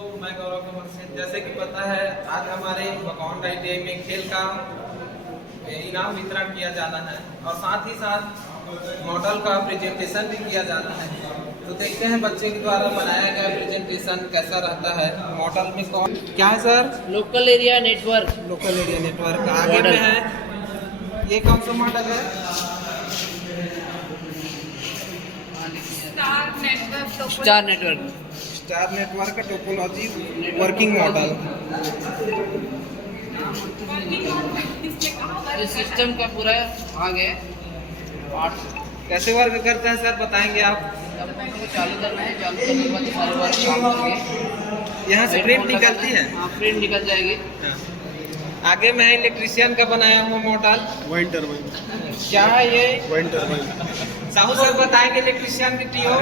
मैं गौरव कुमार सिंह। जैसे कि पता है आज हमारे अकाउंट ITI में खेल का इनाम वितरण किया जाना है और साथ ही साथ मॉडल का प्रेजेंटेशन भी किया जाना है। तो देखते हैं बच्चे के द्वारा बनाया गया प्रेजेंटेशन कैसा रहता है। मॉडल में कौन क्या है sir? Local area network. Local area network आगे में है। ये कौन सा मॉडल है? Star network. स्टार नेटवर्क का टोपोलॉजी वर्किंग मॉडल। ये सिस्टम का पूरा भाग है। कैसे वर्क करता है सर बताएंगे आप? को चालू करना है, चालू करने के बाद सारे वर्क काम करेंगे। यहाँ से प्रिंट निकलती है? हाँ, प्रिंट निकल जाएगी। आगे में है इलेक्ट्रिशियन का बनाया हुआ मॉडल। Wine turbine. क्या है ये? Wind turbine. साहू सर बताएंगे इलेक्ट्रिशियन की टीओ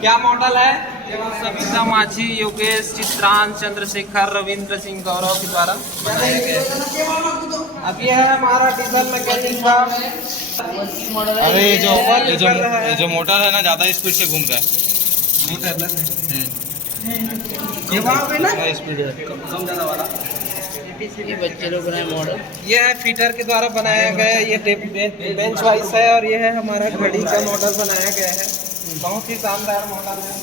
क्या मॉडल है? सविता माझी, योगेश, चित्रांश, चंद्रशेखर, रविंद्र सिंह, गौरव के द्वारा बनाया गया है। अब ये है हमारा डीजल मैकेनिक का मॉडल है। अरे ये जो मोटर है ना ज्यादा स्पीड से घूम रहा है। ये स्पीड है। ये बच्चे लोग बनाए मॉडल। ये है फीटर के द्वारा बनाया गया। ये बेंच वाइस है और ये है हमारा घड़ी का मॉडल बनाया गया है। बहुत ही शानदार मॉडल है।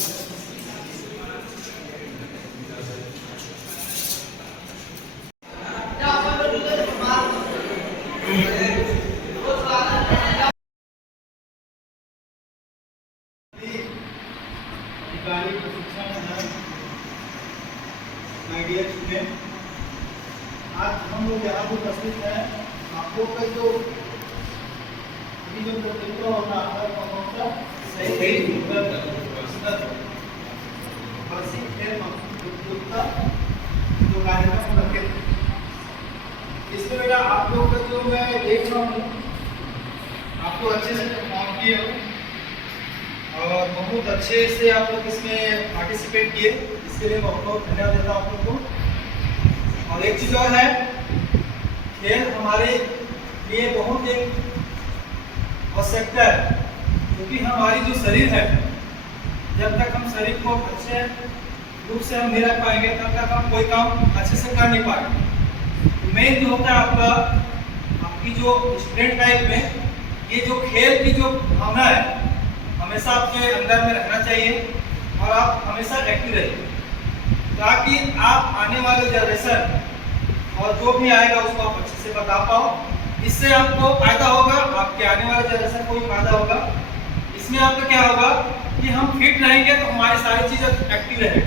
आज हम लोग यहाँ पर उपस्थित हैं। आपको का जो प्रतिक्रिया होता है कौन सा सही जो कार्यक्रम रखे इसमें बेटा आप लोग का जो मैं देख रहा हूँ आप लोग अच्छे से परफॉर्म किए हो और बहुत अच्छे से आप लोग इसमें पार्टिसिपेट किए। इसके लिए बहुत बहुत धन्यवाद देता हूँ आप लोग को। और एक चीज और है, खेल हमारे लिए बहुत एक आवश्यकता है क्योंकि हमारी जो शरीर है जब तक हम शरीर को अच्छे रूप से हम नहीं रख पाएंगे तब तक हम कोई काम अच्छे से कर नहीं पाएंगे। तो मेन जो होता है आपका आपकी जो स्टूडेंट लाइफ में ये जो खेल की जो भावना है हमेशा आपके अंदर में रहना चाहिए और आप हमेशा एक्टिव रहिए ताकि आप आने वाले जनरेशन और जो भी आएगा उसको आप अच्छे से बता पाओ। इससे आपको फायदा होगा, आपके आने वाले जनरेशन को भी फायदा होगा। इसमें आपका क्या होगा कि हम फिट रहेंगे तो हमारी सारी चीज़ें एक्टिव रहेंगी।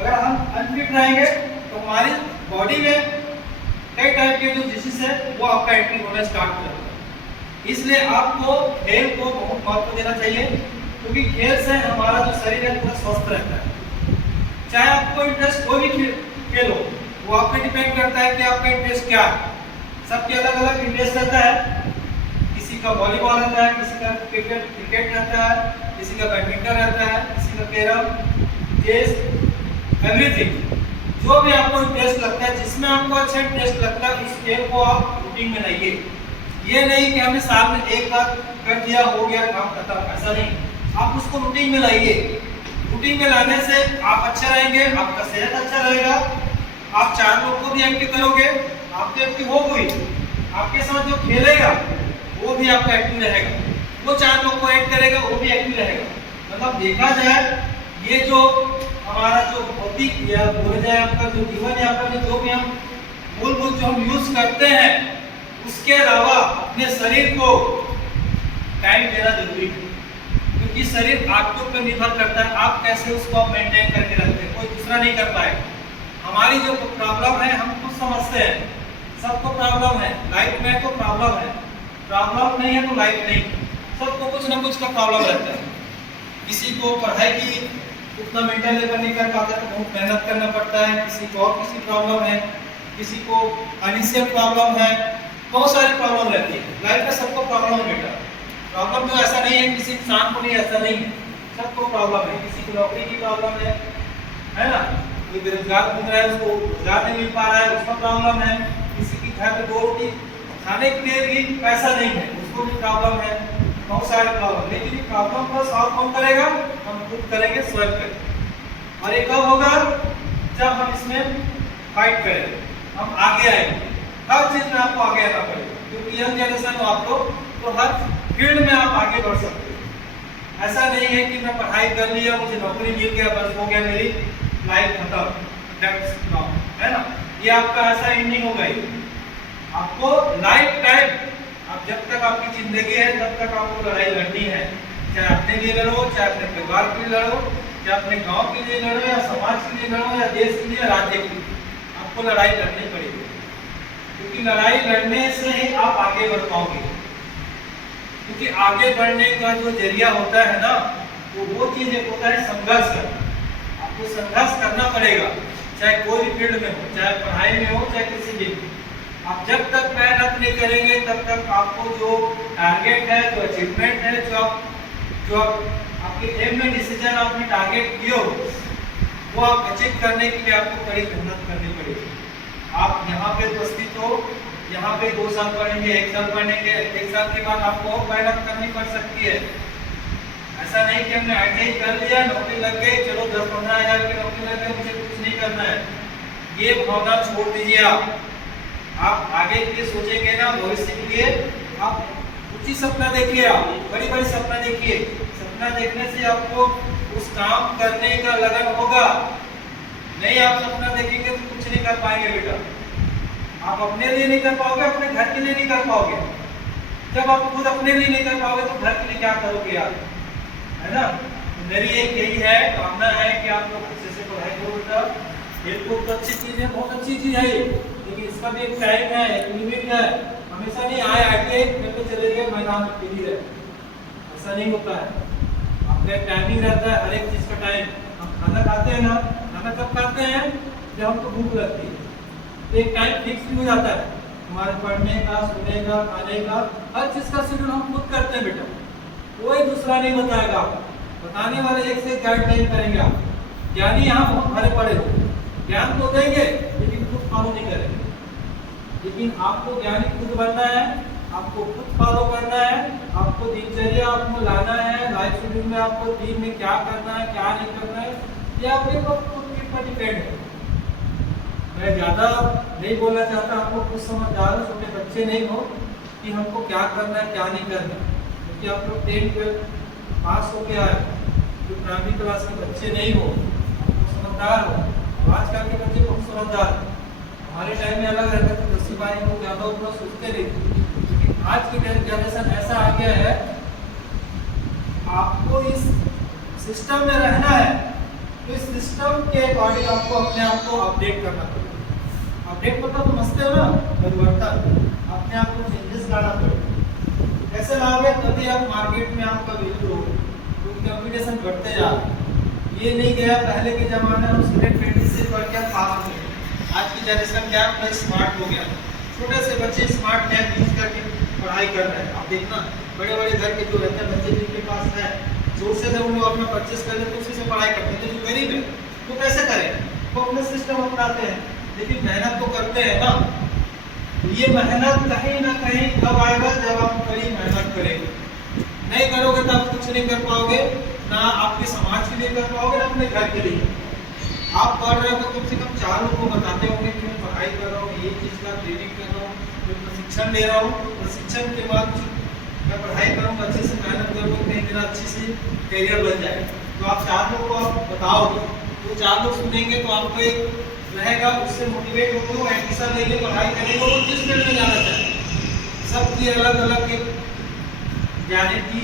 अगर हम अनफिट रहेंगे तो हमारी बॉडी में कई टाइप के जो डिसीज है वो आपका एक्टिव होना स्टार्ट हो जाएगा। इसलिए आपको खेल को बहुत महत्व देना चाहिए क्योंकि खेल से हमारा जो शरीर है पूरा स्वस्थ रहता है। चाहे आपको इंटरेस्ट कोई भी खेल हो वो आप पे डिपेंड करता है कि आपका इंटरेस्ट क्या है। सबके अलग अलग इंटरेस्ट रहता है। किसी का वॉलीबॉल रहता है, किसी का क्रिकेट रहता है, किसी का बैडमिंटन रहता है, किसी का कैरम, चेस, एवरीथिंग। जो भी आपको इंटरेस्ट लगता है, जिसमें आपको अच्छा इंटरेस्ट लगता है उस खेल को आप रूटीन में लाइए। ये नहीं कि हमने साल में एक बार कर दिया हो गया काम खत्म, ऐसा नहीं। आप उसको रूटीन में लाइए। रूटीन में लाने से आप अच्छे रहेंगे, आपका सेहत अच्छा रहेगा, आप चार लोग को भी एक्टिव करोगे, आप तो एक्टिव हो गई, आपके साथ जो खेलेगा वो भी आपका एक्टिव रहेगा, वो चार लोग को ऐड करेगा वो भी एक्टिव रहेगा। मतलब देखा जाए ये जो हमारा जो भौतिक या बोला जाए आपका जो जीवन है, आपका जो भी हम मूलभूत जो हम यूज करते हैं उसके अलावा अपने शरीर को टाइम देना जरूरी है क्योंकि शरीर आपके ऊपर निर्भर करता है। आप कैसे उसको मेंटेन करके रखते हैं, कोई दूसरा नहीं कर पाएगा। हमारी जो प्रॉब्लम है हम खुद समझते हैं, सबको प्रॉब्लम है, लाइफ में तो प्रॉब्लम है, प्रॉब्लम नहीं है तो लाइफ नहीं। सबको कुछ ना कुछ का प्रॉब्लम रहता है। किसी को पढ़ाई की उतना मेंटल लेवल नहीं कर पाता तो बहुत मेहनत करना पड़ता है, किसी को और किसी प्रॉब्लम है, किसी को फाइनेंशियल प्रॉब्लम है, बहुत सारी प्रॉब्लम रहती है। लाइफ में सबको प्रॉब्लम है बेटा। प्रॉब्लम तो ऐसा नहीं है किसी इंसान को नहीं, ऐसा नहीं है, सबको प्रॉब्लम है। किसी को नौकरी की प्रॉब्लम है ना, कोई बेरोजगार घूम रहा है उसको रोजगार नहीं मिल पा रहा है उसका प्रॉब्लम है, किसी की घर में दो रोटी खाने के लिए भी पैसा नहीं है उसको भी प्रॉब्लम है, बहुत सारे प्रॉब्लम। लेकिन प्रॉब्लम को सॉल्व कौन करेगा? हम खुद करेंगे, स्वयं करेंगे। और ये कब होगा? जब हम इसमें फाइट करें, हम आगे आएंगे। हर चीज में आपको आगे आना पड़ेगा, क्योंकि यंग जनरेशन हो आप लोग, तो हर फील्ड में आप आगे बढ़ सकते हो। ऐसा नहीं है कि मैं पढ़ाई कर लिया, मुझे नौकरी मिल गया, बस हो गया, मेरी लाइफ खत्म, दैट्स नॉट, है ना? ये आपका ऐसा एंडिंग होगा ही। आपको लाइफ टाइम, आप जब तक आपकी जिंदगी है तब तक आपको लड़ाई लड़नी है, चाहे अपने लिए लड़ो, चाहे अपने परिवार के लिए लड़ो, चाहे अपने गांव के लिए लड़ो, या समाज के लिए लड़ो, या देश के लिए, राज्य के लिए, आपको लड़ाई लड़नी पड़ेगी। क्योंकि लड़ाई लड़ने से ही आप आगे बढ़ पाओगे। क्योंकि आगे बढ़ने का जो जरिया होता है ना, वो चीज एक होता है संघर्ष करना। आपको संघर्ष करना पड़ेगा, चाहे कोई भी फील्ड में हो, चाहे पढ़ाई में हो, चाहे किसी भी में। आप जब तक मेहनत नहीं करेंगे तब तक आपको जो टारगेट है, जो अचीवमेंट है, जो आपके एम में डिसीजन आपने टारगेट किए हो, वो आप अचीव करने के लिए आपको कड़ी मेहनत करनी पड़ेगी। आप यहाँ पे उपस्थित हो, यहाँ पे 2 साल पढ़ेंगे, 1 साल पढ़ेंगे, 1 साल के बाद आपको और मेहनत करनी पड़ सकती है। ऐसा नहीं कि हमने ITI कर लिया, नौकरी लग गई, चलो 10-15 हज़ार की नौकरी लग गई, मुझे कुछ नहीं करना है। ये भावना छोड़ दीजिए। आप आगे के लिए सोचेंगे ना, भविष्य के लिए आप ऊंची सपना देखिए, आप बड़ी बड़ी सपना देखिए। सपना देखने से आपको उस काम करने का लगन होगा। नहीं आप सपना देखेंगे तो कुछ नहीं कर पाएंगे बेटा। आप अपने लिए नहीं कर पाओगे, अपने घर के लिए नहीं कर पाओगे। जब आप खुद अपने लिए नहीं कर पाओगे तो घर के लिए क्या करोगे यार, है ना? तो मेरी एक यही है, कामना है कि आप लोग अच्छे से पढ़ाई करो बेटा। खेलकूद तो अच्छी चीज है, बहुत अच्छी चीज है, लेकिन इसका भी एक टाइम है, एक लिमिट है। हमेशा नहीं आए ITI में तो चले गए मैदान में खेली रहे, ऐसा नहीं होता है। आपका एक टाइमिंग रहता है, हर एक चीज का टाइम। हम खाना खाते हैं ना, खाना कब खाते हैं? जब हमको भूख लगती है। तो एक टाइम फिक्स भी हो जाता है हमारे पढ़ने का, सोने का, खाने का, हर चीज का शेड्यूल हम खुद करते हैं बेटा। कोई दूसरा नहीं बताएगा, बताने वाले एक से एक गाइडलाइन करेंगे। आप ज्ञानी यहाँ बहुत भरे पड़े हो, ज्ञान तो देंगे लेकिन खुद फॉलो नहीं करेंगे। लेकिन आपको ज्ञानी खुद बनना है, आपको खुद फॉलो करना है, आपको दिनचर्या आपको लाना है, लाइफ शेड्यूल में आपको दिन में क्या करना है, क्या नहीं करना है, ये आपके खुद के ऊपर डिपेंड है। मैं ज़्यादा नहीं बोलना चाहता, आपको कुछ समझदार हो, छोटे बच्चे नहीं हो कि हमको क्या करना है क्या नहीं करना, क्योंकि आप लोग 10-12 पास हो के आए, जो प्राइमरी क्लास के बच्चे नहीं हो, आपको समझदार हो। आजकल के बच्चे बहुत समझदार हैं। हमारे टाइम में अलग रहता था, 10-12 लोग ज़्यादा उतना सोचते नहीं थे, लेकिन आज की जनरेशन ऐसा आ गया है, आपको इस सिस्टम में रहना है तो इस सिस्टम के अकॉर्डिंग आपको अपने आप को अपडेट करना पड़ेगा। अपडेट मतलब तो समझते हो ना, परिवर्तन, अपने आप को चेंजेस लाना पड़ेगा। कैसे लाओगे? तभी आप मार्केट में आपका वैल्यू होगा, क्योंकि कंपटीशन बढ़ते जा रहा है। ये नहीं गया पहले के ज़माने में, हम सिलेक्ट पेंटिंग से पढ़ के पास हो गए। आज की जनरेशन क्या है, स्मार्ट हो गया। छोटे से बच्चे स्मार्ट मैथ यूज करके पढ़ाई कर रहे हैं। आप देखना बड़े बड़े घर के जो रहते हैं बच्चे, जिनके पास है सोर्सेज है, उनको अपना परचेस कर लेते, उसी से पढ़ाई करते हैं। जो गरीब है वो कैसे करें? वो अपना सिस्टम अपनाते हैं, लेकिन मेहनत तो करते हैं ना। ये मेहनत कहीं ना कहीं तब आएगा जब आप कड़ी मेहनत करेंगे। नहीं करोगे तो आप कुछ नहीं कर पाओगे, ना आपके समाज के लिए कर पाओगे, ना अपने घर के लिए। आप पढ़ रहे हो तो कम से कम 4 लोगों को बताते होंगे कि मैं पढ़ाई कर रहा हूँ, ये चीज़ का ट्रेनिंग कर रहा हूँ, मैं प्रशिक्षण ले रहा हूँ, प्रशिक्षण के बाद मैं पढ़ाई करूँगा, अच्छे से मेहनत करूँगा, कहीं मेरा अच्छी सी करियर बन जाए। तो आप 4 लोगों को आप बताओगे, तो 4 लोग सुनेंगे तो आपको एक रहेगा, उससे मोटिवेट होकर वो एडमिशन लेंगे, पढ़ाई करेंगे, वो जिस फील्ड में जाना चाहे। सबकी अलग अलग एक जाने की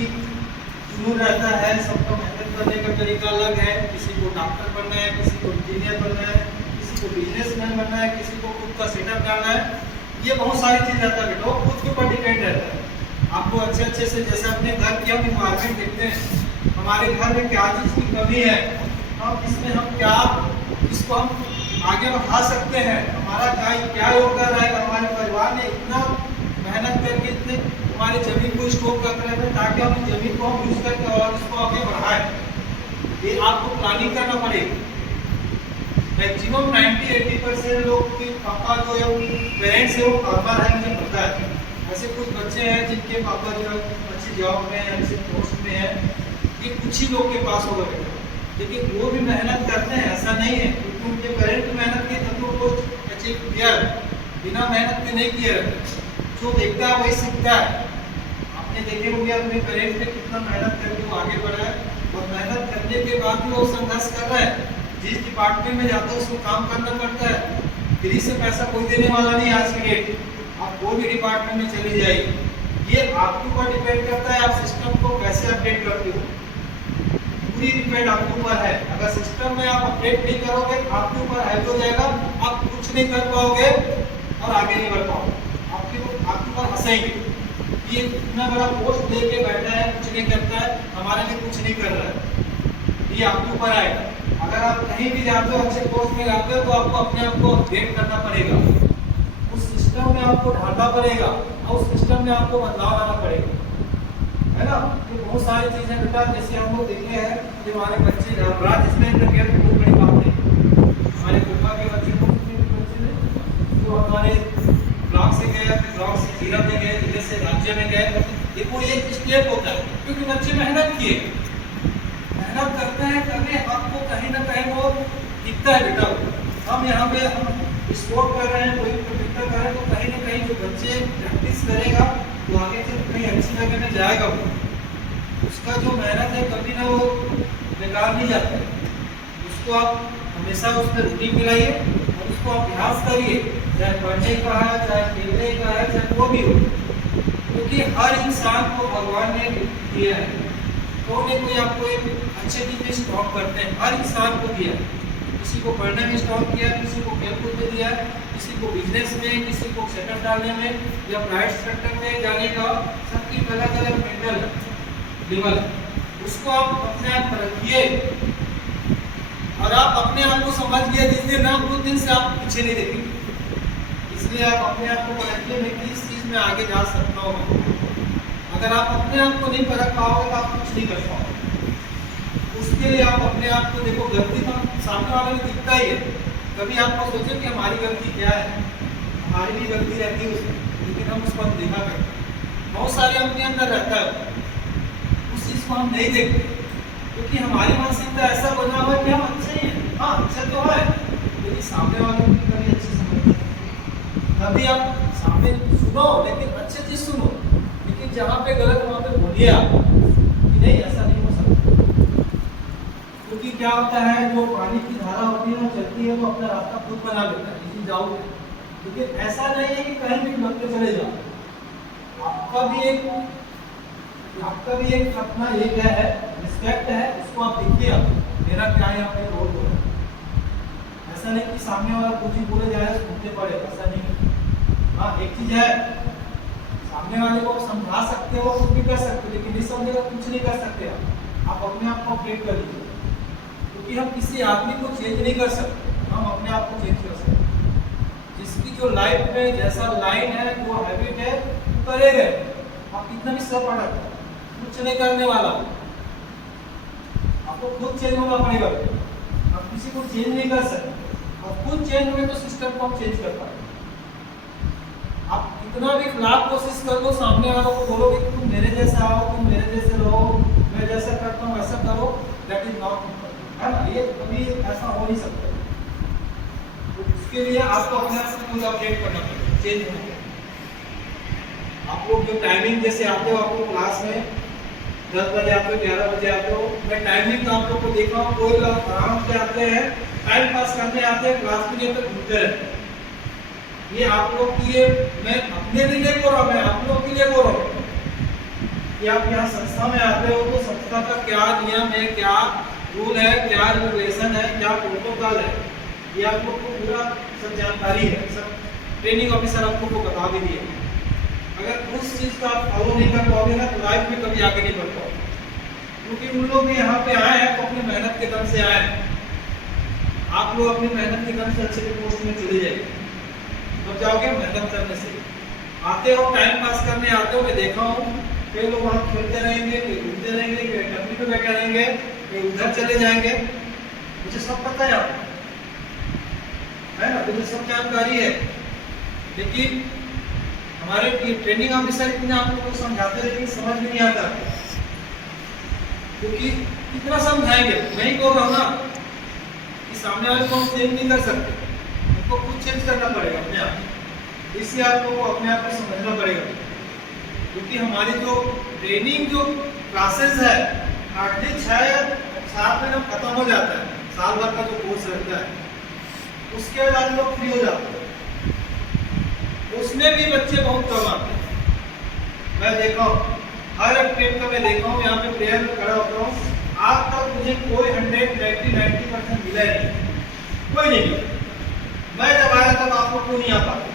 जुनून रहता है, सबका मेहनत करने का तरीका अलग है। किसी को डॉक्टर बनना है, किसी को इंजीनियर बनना है, किसी को बिजनेसमैन बनना है, किसी को खुद का सेटअप करना है। ये बहुत सारी चीज़ रहता है बेटा, खुद के ऊपर डिपेंड रहता है। आपको अच्छे से, जैसे अपने घर की हम इन्वायरमेंट देखते हैं, हमारे घर में क्या चीज़ की कमी है, अब इसमें हम क्या इसको हम आगे बढ़ा सकते हैं, हमारा क्या योगदान रहेगा। हमारे परिवार ने इतना मेहनत करके इतने हमारी जमीन को स्टॉक करके रखा है, ताकि हम जमीन को हम यूज करके और इसको आगे बढ़ाएं। ये आपको प्लानिंग करना पड़ेगा। मैक्सिमम 90-80% लोग के पापा जो है, पेरेंट्स है, वो फार्मर है, मुझे पता है। ऐसे कुछ बच्चे हैं जिनके पापा जो है अच्छी जॉब में है, अच्छे पोस्ट में है, ये कुछ ही लोग के पास होगा बेटा, लेकिन वो भी मेहनत करते हैं। मेहनत पे नहीं किए रहते। जो देखता है वही सीखता है। आपने देखे होंगे अपने पेरेंट्स पे कितना मेहनत करके वो आगे बढ़ा है, और मेहनत करने के बाद भी वो संघर्ष कर रहा है। जिस डिपार्टमेंट में जाता है उसको काम करना पड़ता है। फ्री से पैसा कोई देने वाला नहीं आज की डेट। आप कोई भी डिपार्टमेंट में चले जाइए, ये आपके ऊपर डिपेंड करता है आप सिस्टम को कैसे अपडेट करते हो। पूरी डिपेंड आपके ऊपर है। अगर सिस्टम में आप अपडेट नहीं करोगे, आपके ऊपर हैक हो जाएगा, आप कुछ नहीं कर पाओगे और आगे नहीं बढ़ पाओगे। आपके ऊपर हंसेंगे, ये इतना बड़ा पोस्ट दे के बैठा है, कुछ नहीं करता है, हमारे लिए कुछ नहीं कर रहा है, ये आपके ऊपर आएगा। अगर आप कहीं भी जाते हो, अच्छे पोस्ट में जाते हो, तो आपको अपने आप को अपडेट करना पड़ेगा, उस सिस्टम में आपको ढालना पड़ेगा और उस सिस्टम में आपको बदलाव लाना पड़ेगा, है ना। तो बहुत सारी चीजें बेटा, जैसे हम लोग देखे हैं कि हमारे बच्चे राजस्थान में गए, बहुत बड़ी बात है। हमारे गुफा के बच्चे को जो हमारे ब्लॉक से गए, ब्लॉक से जिला में गए, जिले से राज्य में गए, देखो ये स्टेप होता है, क्योंकि बच्चे मेहनत किए, मेहनत करते हैं, तभी आपको कहीं ना कहीं वो दिखता है बेटा। हम यहाँ पे हम स्पोर्ट कर रहे हैं, कोई प्रतियोगिता कर रहे हैं, तो कहीं ना कहीं जो बच्चे प्रैक्टिस करेगा तो आगे चल कहीं अच्छी जगह में जाएगा, वो उसका जो मेहनत है कभी ना वो बेकार नहीं जाता है। उसको आप हमेशा उसमें रूटीन मिलाइए और उसको अभ्यास करिए, चाहे पढ़ने का है, चाहे खेलने का है, चाहे वो भी हो, क्योंकि हर इंसान को भगवान ने दिया है। कोई ना कोई आपको एक अच्छे चीज में स्ट्रॉन्ग करते हैं, हर इंसान को दिया है। किसी को पढ़ने में स्ट्रॉन्ग किया, किसी को खेलकूद में दिया, किसी को बिजनेस में, किसी को सेटअप डालने में या प्राइवेट सेक्टर में जाने का, सबकी अलग अलग मेंटल लेवल, उसको आप अपने आप पर रखिए और आप अपने आप को समझ लिया जिस दिन ना, उस दिन से आप पीछे नहीं देखेंगे। इसलिए आप अपने आप को परखिए, मैं किस चीज में आगे जा सकता हूँ। अगर आप अपने आप को नहीं परख पाओगे तो आप कुछ नहीं कर पाओगे। उसके लिए आप अपने आप को देखो, गलती तो सामने वाले में दिखता ही है। कभी आपको सोचो कि हमारी गलती क्या है, हमारी भी गलती रहती है उसमें, लेकिन हम उसको देखा करते हैं। बहुत सारे अपने अंदर रहता है, उस चीज को हम नहीं देखते, क्योंकि हमारी मानसिकता ऐसा बना हुआ है कि हम अच्छे ही हैं। हाँ, अच्छे तो है, लेकिन सामने वाले की कभी अच्छी समझ नहीं। कभी आप सामने सुनो, लेकिन अच्छे चीज सुनो, लेकिन जहाँ पे गलत वहाँ पे बोलिए आप कि नहीं, ऐसा नहीं हो सकता। क्योंकि क्या होता है, जो पानी की धारा होती है वो चलती है, वो अपना रास्ता खुद बना लेता है, लेकिन जाओ, लेकिन ऐसा नहीं है कि कहीं भी बढ़ते चले जाओ। आपका भी एक अपना ये क्या है, रिस्पेक्ट है, उसको आप देखिए, आप मेरा क्या यहाँ पे रोल हो रहा है। ऐसा नहीं कि सामने वाला कुछ ही बोले जाए सुनते पड़े, ऐसा नहीं। हाँ, एक चीज है, सामने वाले को समझा सकते हो, कुछ भी कर सकते हो, लेकिन नहीं समझेगा कुछ नहीं कर सकते। आप अपने आप को अपडेट कर लीजिए, क्योंकि हम किसी आदमी को चेंज नहीं कर सकते, हम अपने आप को चेंज कर सकते। जिसकी जो लाइफ में जैसा लाइन है, जो हैबिट है, वो करेगा। आप कितना भी सब पढ़ा, कुछ नहीं करने वाला, आपको खुद चेंज होना पड़ेगा। आप किसी को चेंज नहीं कर सकते, और खुद चेंज होंगे तो सिस्टम को आप चेंज कर पाएंगे। आप कितना भी लाख कोशिश कर लो, सामने वालों को बोलो कि तुम मेरे जैसा आओ, तुम मेरे जैसे रहो, मैं जैसा करता हूँ वैसा करो, दैट इज नॉट, है ना, ये कभी ऐसा हो नहीं सकता। तो उसके लिए आपको अपने आप को खुद अपडेट करना पड़ेगा, चेंज होना पड़ेगा। आप लोग जो टाइमिंग जैसे आते हो, आपको क्लास में 10 बजे आते हो, 11 बजे आते हो, मैं टाइमिंग तो आप लोग को देखा हूँ, कोई लोग आराम से आते हैं, टाइम पास करने आते हैं, क्लास के लिए तो घूमते रहते हैं। ये आप लोग के लिए, मैं अपने लिए नहीं बोल रहा, मैं आप लोग के लिए बोल रहा हूँ कि आप यहाँ संस्था में आते हो तो संस्था का क्या नियम है, क्या रूल है, क्या रेगुलेशन है, क्या प्रोटोकॉल है, ये आप लोग को पूरा सब जानकारी है। सब ट्रेनिंग ऑफिसर आप लोग को बता भी दिए। अगर उस चीज़ का आप फॉलो नहीं कर पाओगे ना, तो लाइफ में कभी आगे नहीं बढ़ पाओगे। क्योंकि उन लोग भी यहाँ पे आए हैं तो अपनी मेहनत के दम से आए हैं। आप लोग अपनी मेहनत के दम से अच्छे पोस्ट में चले जाएंगे, तब जाओगे मेहनत करने से। आते हो टाइम पास करने आते हो, मैं देखा हूँ कई लोग वहाँ खेलते रहेंगे, कई घूमते रहेंगे, कई टपरी पे बैठे रहेंगे, कई उधर चले जाएंगे। मुझे सब पता है आपको, है ना, मुझे सब जानकारी है। लेकिन हमारे ट्रेनिंग ऑफिसर इतने आप लोगों को समझाते रहे कि समझ में नहीं आता, क्योंकि कितना समझाएंगे। मैं ही बोल रहा हूँ ना कि सामने वाले को हम चेंज नहीं कर सकते, उनको खुद चेंज करना पड़ेगा अपने आप। इसलिए आप लोगों को अपने आप को समझना पड़ेगा, क्योंकि हमारी जो ट्रेनिंग जो क्लासेस है हार्डली 6 या 7 महीने में खत्म हो जाता है, साल भर का जो कोर्स रहता है, उसके बाद आप लोग फ्री हो जाते हैं। उसमें भी बच्चे बहुत कम आते हैं। मैं देखा हूँ हर एक टीम का, मैं देखा हूँ यहाँ पे प्लेयर में खड़ा होता हूँ, आज तक मुझे कोई 100-90% मिला ही नहीं, कोई नहीं मिला। मैं जब आया तब आप लोग को नहीं आ पाते,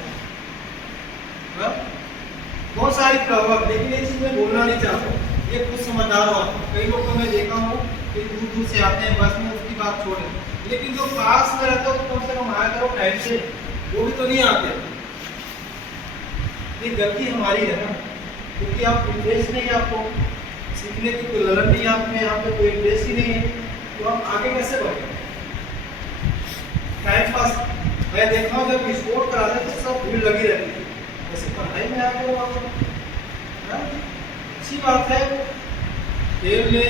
बहुत सारी प्रॉब्लम, लेकिन ये चीज़ मैं बोलना नहीं चाहता, ये कुछ समझदार हो। कई लोग को मैं देखा हूँ कि दूर दूर से आते हैं, बस में उसकी बात छोड़े, लेकिन जो पास में रहता है तो कम से कम आया करो टाइम से, वो भी तो नहीं आते। ये गलती हमारी है ना, क्योंकि आप इंटरेस्ट नहीं है, आपको सीखने की कोई ललन नहीं है, आप में यहाँ पे कोई इंटरेस्ट ही नहीं है, तो हम आगे कैसे बढ़े? टाइम पास मैं देखा हूँ जब स्पोर्ट कराते तो सब भीड़ लगी रहती है, वैसे पढ़ाई में आके अच्छी बात है, खेल में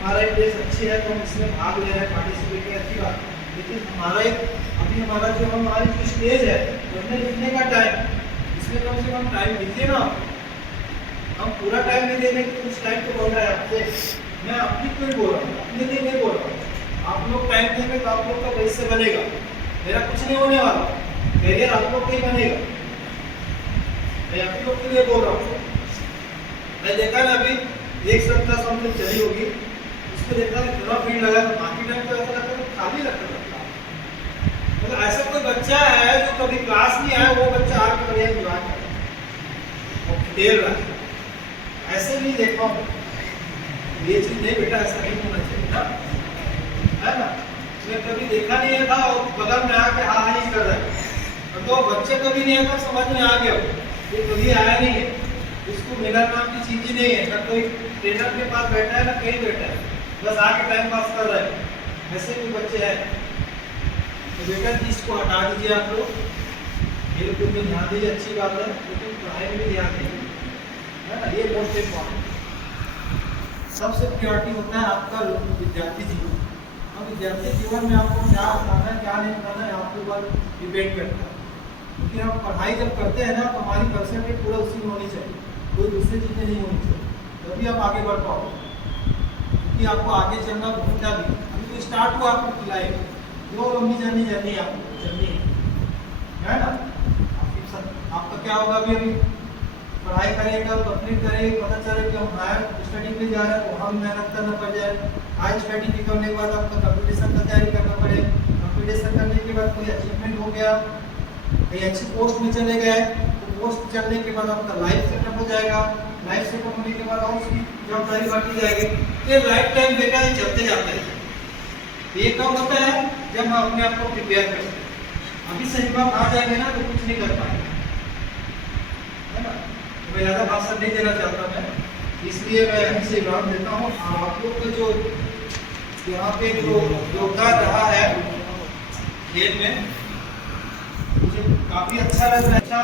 हमारा इंटरेस्ट अच्छी है तो हम इसमें भाग ले रहे हैं, पार्टिसिपेट करें, अच्छी बात है। लेकिन हमारा एक अभी हमारा जो हमारी जो स्टेज है पढ़ने लिखने का टाइम, इसमें कम से कम टाइम दीजिए ना। हम पूरा टाइम नहीं देने की कुछ टाइम तो बोल रहा है आपसे, मैं अपनी कोई बोल रहा हूँ, अपने लिए नहीं बोल रहा हूँ। आप लोग टाइम देंगे तो आप लोग का भविष्य बनेगा, मेरा कुछ नहीं होने वाला, करियर आप लोग का ही बनेगा। मैं आप लोग के लिए बोल रहा हूँ। मैं देखा ना अभी 1 सप्ताह समथिंग चली होगी, उसको देखा इतना भीड़ लगा, तो बाकी टाइम तो ऐसा लगता है खाली लगता है। मतलब ऐसा कोई बच्चा है जो कभी क्लास नहीं आया, वो बच्चा आके बढ़िया एंजॉय कर रहा है और खेल रहा है, ऐसे नहीं देखा हूँ। ये चीज नहीं बेटा, ऐसा नहीं होना चाहिए ना, है ना? मैं कभी देखा नहीं था और बगल में आके हाँ हाँ ही कर रहा है, तो बच्चे कभी नहीं आता, समझ में आ गया ये कभी आया नहीं है, इसको मेरा नाम की चीज ही नहीं है, ना कोई ट्रेनर के पास बैठा है ना कहीं बैठा है, बस आके टाइम पास कर रहा है, ऐसे भी बच्चे हैं। तो बेटा इसको हटा दीजिए आप लोग, खेल कूद में ध्यान दीजिए, अच्छी बात है, लेकिन पढ़ाई में भी ध्यान दीजिए, है ना? ये मोस्ट इम्पॉर्टेंट सबसे प्रायोरिटी होता है आपका विद्यार्थी जीवन। अब विद्यार्थी जीवन में आपको क्या करना है क्या नहीं करना है आपके ऊपर डिपेंड करता है, क्योंकि हम पढ़ाई जब करते हैं ना तो हमारी परसेंटेज पूरा उसी में होनी चाहिए, कोई दूसरी चीज़ें नहीं होनी चाहिए, तभी आप आगे बढ़ पाओगे। क्योंकि आपको आगे चलना बहुत ज़्यादा, अभी तो स्टार्ट हुआ आपको लाइफ, जो लंबी जर्नी आपको चलनी है ना? आपका क्या होगा अभी पढ़ाई करेगा, कंप्लीट करेंगे, पता चले कि हम हायर स्टडी में जा रहे हैं, वहाँ भी मेहनत करना पड़ जाए। हाई स्टडी करने के बाद आपको कंपटीशन का तैयारी करना पड़े, कंपटीशन करने के बाद कोई अचीवमेंट हो गया, कहीं अच्छी पोस्ट में चले गए, तो पोस्ट चलने के बाद आपका लाइफ सेटअप हो जाएगा, लाइफ सेटअप होने के बाद और उसकी जवाबदारी बांटी जाएगी। ये लाइफ टाइम बेटा ही चलते जाते हैं। ये कब होता है? जब हम अपने आप को प्रिपेयर करते हैं। अभी सही बात आ जाएंगे ना तो कुछ नहीं कर पाएंगे, है ना? तो मैं ज़्यादा भाषण नहीं देना चाहता मैं, इसलिए मैं यहीं से विराम देता हूँ। आप लोग का जो यहाँ पे जो योगदान रहा है खेल में, मुझे काफ़ी अच्छा लग रहा है, अच्छा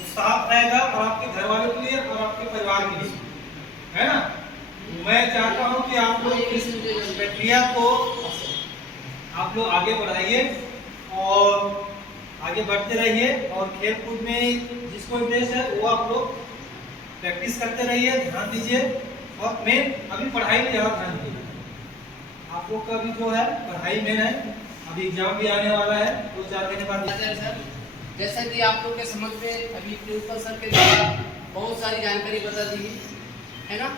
उत्साह रहेगा और आपके घर वालों के लिए और आपके परिवार के लिए, है ना? मैं चाहता हूँ कि आप लोग इस प्रक्रिया को आप लोग आगे बढ़ाइए और आगे बढ़ते रहिए, और खेल कूद में जिसको इंटरेस्ट है वो आप लोग प्रैक्टिस करते रहिए, ध्यान दीजिए, और मेन अभी पढ़ाई में ज़्यादा ध्यान दीजिए। आप लोग का भी जो है पढ़ाई मेन है, अभी एग्जाम भी आने वाला है 2-4 महीने बाद। सर जैसा कि आप लोग के समझ में अभी प्रिंसिपल सर के द्वारा बहुत सारी जानकारी बता दी है ना,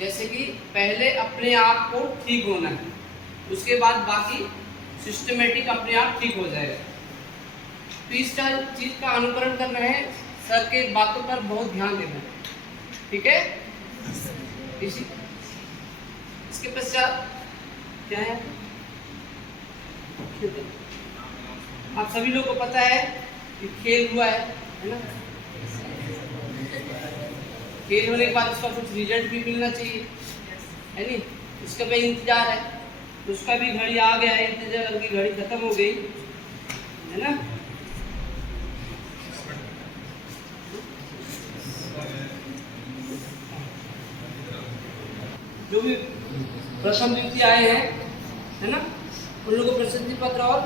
जैसे कि पहले अपने आप को ठीक होना है, उसके बाद बाकी सिस्टमेटिक अपने आप ठीक हो जाएगा। तो इस चीज़ का अनुकरण करना है, सर के बातों पर बहुत ध्यान देना है, ठीक है? इसके पश्चात क्या है, आप सभी लोग को पता है कि खेल हुआ है ना? खेल होने के बाद उसका कुछ रिजल्ट भी मिलना चाहिए, है नहीं? इसका भी इंतजार है, उसका भी घड़ी आ गया है, इंतजार की घड़ी खत्म हो गई है ना? जो भी प्रथम द्वितीय आए हैं है ना, उन लोगों को प्रसिद्धि पत्र और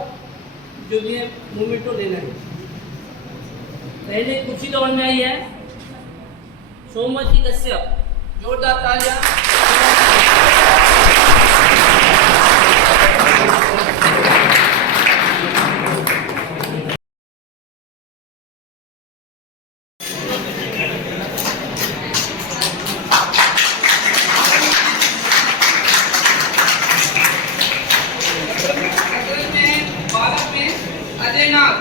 जो भी है मोमेंटो लेना है। पहले कुर्सी दौड़ में आई है सोमवती कश्यप, जोरदार तालियां। भारत में अजय नाथ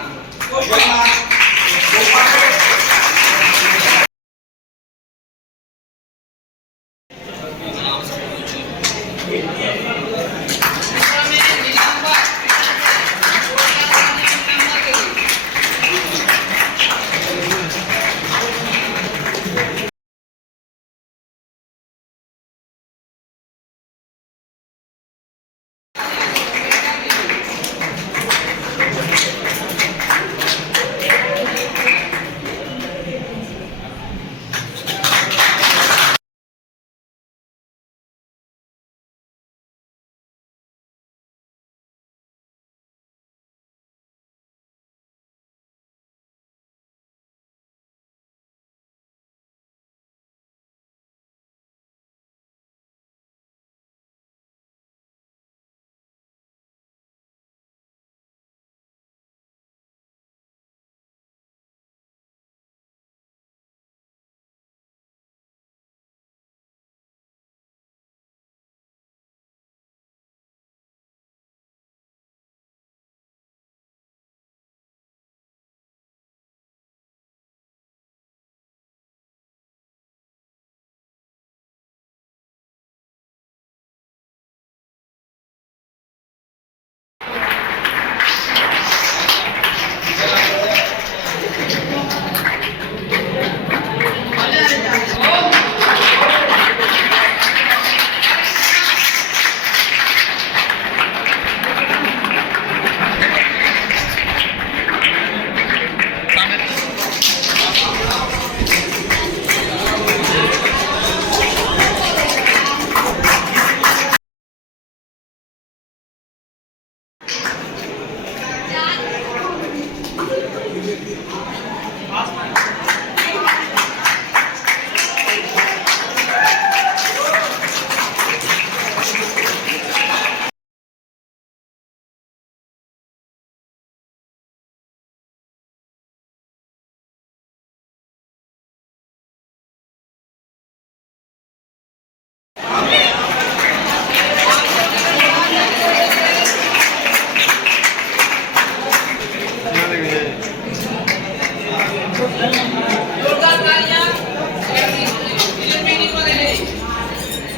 जोरदार तालियां।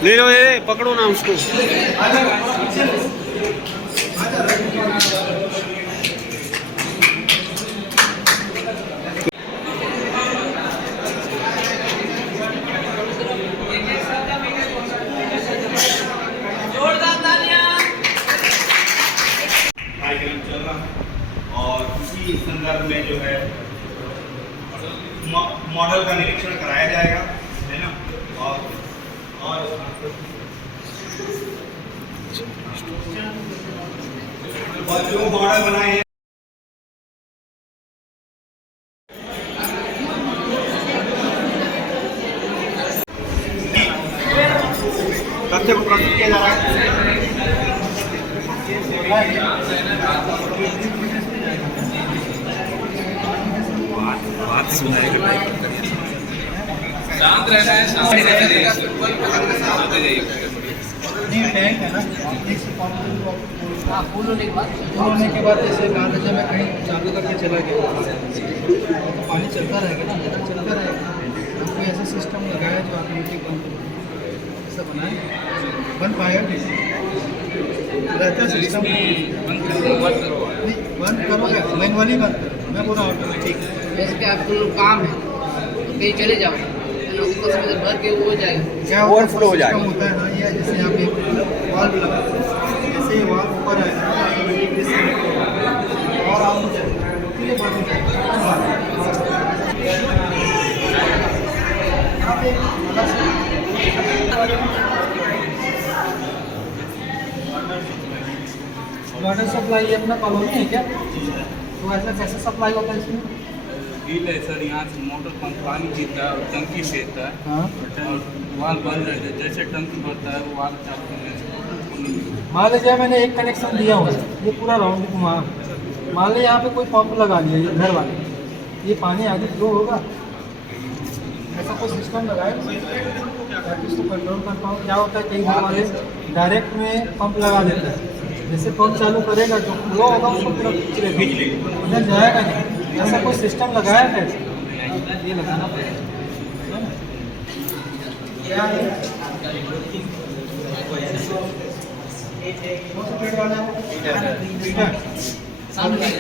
ले लो ये, पकड़ो ना उसको। जोरदार तालियां। कार्यक्रम चल रहा है और उसी संदर्भ में जो है मॉडल का निरीक्षण कराया जाएगा, है ना। और जो मॉडल बनाए हैं तथ्य को प्रस्तुत किया जा रहा है। शांत रहना है, शांत रहना है। नहीं टैंक है ना, एक से हाँ, फूल होने के बाद फुल होने के बाद जैसे मान लीजिए मैं कहीं चालू करके चला गया तो पानी चलता रहेगा ना, अंदर चलता रहेगा। कोई ऐसा सिस्टम लगाया जो ऑटोमेटिक बंद हो, ऐसा बनाए बन पाएगा नहीं रहता सिस्टम। बंद करोगे मैनुअली बंद करो, मैं बोला ऑटोमेटिक। जैसे कि आपको लोग काम है कहीं चले जाओ, ऊपर से भर के वो हो जाएगा। क्या ओवरफ्लो हो जाएगा होता है ना, ये जैसे यहाँ पे वाल्व लगा है, जैसे ये वाल्व ऊपर आएगा और आप हो जाएगा ये बंद हो जाएगा। वाटर सप्लाई अपना कॉलोनी है क्या, तो ऐसा कैसे सप्लाई होता है इसमें? ढील है सर, यहाँ से मोटर पंप पानी पीता है और टंकी से देता है हाँ और वाल बंद रहता है। जैसे टंकी भरता है वो वाल चालू करने से मोटर खोलने लगता मान लीजिए मैंने एक कनेक्शन दिया हुआ है, ये पूरा राउंड घुमा, मान लीजिए यहाँ पे कोई पंप लगा लिया ये घर वाले, ये पानी आगे फ्लो होगा, ऐसा कोई सिस्टम लगाए ताकि इसको कंट्रोल कर पाऊँ। क्या होता है कई घर वाले डायरेक्ट में पंप लगा देते हैं, जैसे पंप चालू करेगा जो फ्लो होगा उसको पूरा खींच लेगा, अंदर जाएगा नहीं। ऐसा कोई सिस्टम लगाया है ये लगाना पड़ेगा। क्या है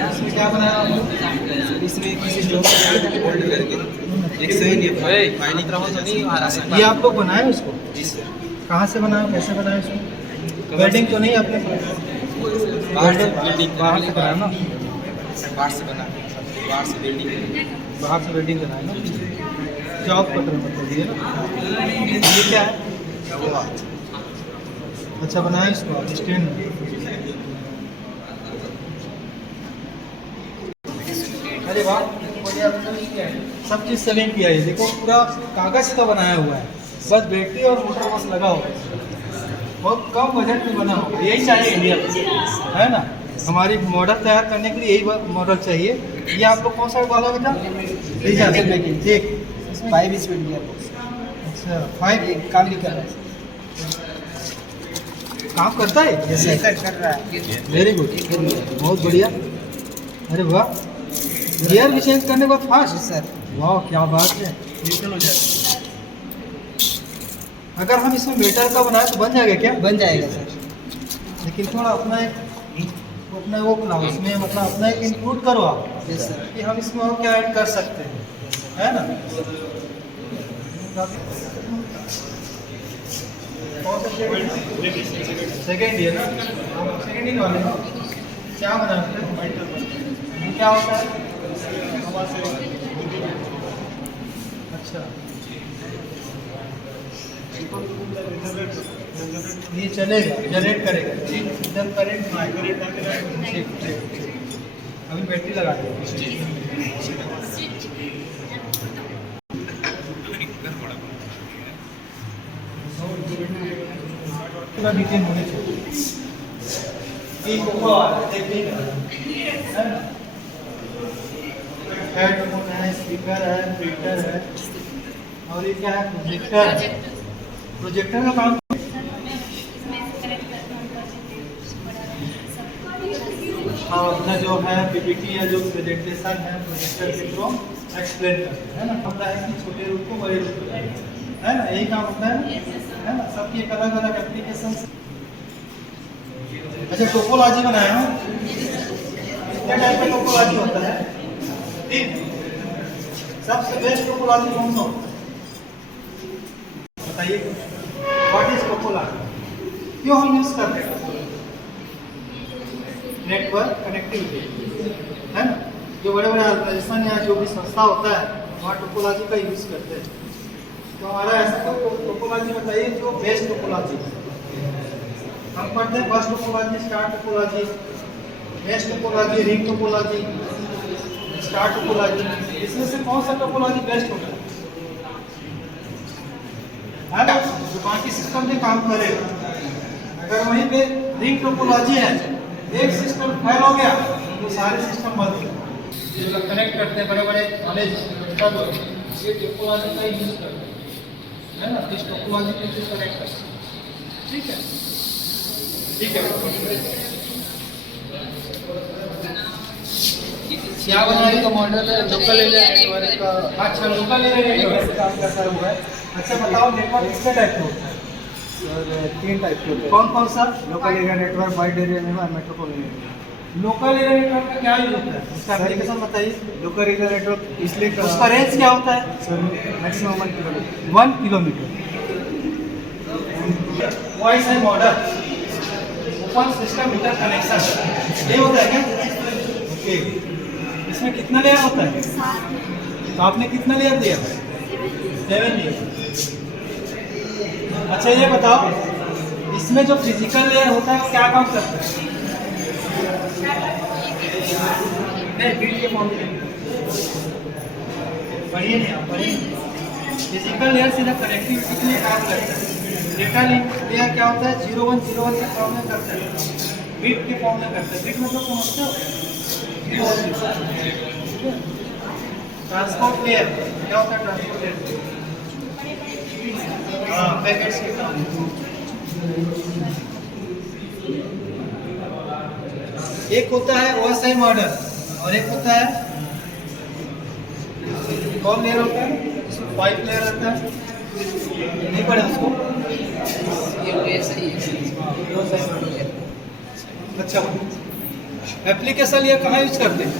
इसमें क्या बनाया आपने? इसमें किसी लोग होल्ड करके एक सही नहीं फाइलिंग रहो तो नहीं आ रहा। ये आप लोग बनाए उसको? जी सर। कहाँ से बनाया, कैसे बनाया इसको? वेल्डिंग तो नहीं आपने? बाहर से बिल्डिंग बाहर से कराया ना? बाहर से बना, बाहर से बिल्डिंग, बाहर से वेल्डिंग कराया ना? जॉब कटर मतलब ये ना? ये क्या है? अच्छा बनाया इसको स्टैंड। अरे वाह, बढ़िया, सब चीज़ सेलिंग किया है। देखो पूरा कागज़ का बनाया हुआ है, बस बैटरी और मोटर बस लगा हुआ है, बहुत कम बजट में बना हुआ। यही चाहिए इंडिया में, है ना? हमारी मॉडल तैयार करने के लिए यही मॉडल चाहिए। ये आप लोग कौन सा वाला बेटा? ठीक, इसमें 5 स्पीड गियर बॉक्स। अच्छा 5 काम भी कर रहा है, काम करता है ये कर रहा है। वेरी गुड, बहुत बढ़िया। अरे वाह, गियर भी चेंज करने के बाद फास्ट सर, वाह क्या बात है। अगर हम इसमें मेटल का बनाए तो बन जाएगा क्या? बन जाएगा सर, लेकिन थोड़ा अपना वो बनाओ इसमें, मतलब अपना एक इंक्लूड करो आप कि हम इसमें और क्या ऐड कर सकते हैं, है ना? सेकेंड ईयर ना, हम सेकेंड ईयर वाले क्या बनाते हैं? क्या होता है? अच्छा, ये चलेगा, जनरेट करेगा, इधर करंट ठीक। अभी बैटरी लगा देंगे। पूरा डिटेल होने चाहिए। हेडफोन है, स्पीकर है, प्रिंटर है, और ये क्या है? प्रोजेक्टर का काम। और अपना जो है पीपीटी या जो प्रेजेंटेशन है प्रोजेक्टर के थ्रू एक्सप्लेन करते हैं, है ना? होता है कि छोटे रूप को बड़े रूप में, है ना? यही काम होता है ना? सबकी एक अलग अलग एप्लीकेशन। अच्छा, टोपोलॉजी बनाया हूँ, कितने टाइप का टोपोलॉजी होता है? ठीक, सबसे बेस्ट टोपोलॉजी कौन सा होता है बताइए? What is topology? क्यों हम यूज करते हैं? नेटवर्क कनेक्टिविटी, है ना? जो बड़े बड़े ऑर्गेनाइजेशन या जो भी संस्था होता है वहाँ टोपोलॉजी का यूज करते हैं। तो हमारा ऐसा कोई टोपोलॉजी बताइए जो बेस्ट टोपोलॉजी है। हम पढ़ते हैं first topology, star topology, best topology, ring topology, star topology. इसमें से कौन सा टोपोलॉजी बेस्ट होता है ना? जो बाकी सिस्टम में काम करेगा। अगर वहीं पे रिंग टोपोलॉजी है, एक सिस्टम फेल हो गया तो सारे सिस्टम बंद हो गए। जो कनेक्ट करते हैं बड़े बड़े कॉलेज सब ये टोपोलॉजी का यूज करते हैं, है ना? इस टोपोलॉजी के थ्रू कनेक्ट करते हैं। ठीक है, ठीक है। क्या बनाने का मॉडल है? लोकल एरिया नेटवर्क का। अच्छा, लोकल एरिया नेटवर्क का काम करता हुआ है। अच्छा बताओ, नेटवर्क कितने टाइप का होता है? सर 3 टाइप के होते हैं। कौन कौन सा? Local area network, wide area network, metropolitan area. Local area network का क्या यूज होता है? उसका एप्लीकेशन बताइए। लोकल एरिया नेटवर्क इसलिए उसका रेंज क्या होता है? Sir maximum 1 kilometre. 1 kilometre. OSI है model, open system interconnection, ये होता है क्या? ओके, इसमें कितना लेयर होता है? तो आपने कितना लेयर दिया? 7 लेयर। अच्छा ये बताओ, इसमें जो फिजिकल लेयर होता है वो क्या काम करता है? नहीं, बीट के फॉर्म में पढ़िए नहीं, आप पढ़िए। फिजिकल लेयर सीधा कनेक्टिविटी के लिए काम करता है। डेटा लेयर क्या होता है, 0101 के फॉर्म में करता है, बिट के फॉर्म में करता है। बिट मतलब समझते हो, 0 ट्रांसपोर्ट लेयर क्या होता है, ट्रांसपोर्ट लेयर, हाँ, पैकेट्स के काम। एक होता है OSI मॉडल और एक होता है कौन लेयर होता है, इसमें 5 लेयर रहता है, नहीं पढ़े उसको। ये वैसा ही है। अच्छा, एप्लीकेशन ये कहाँ यूज करते हैं,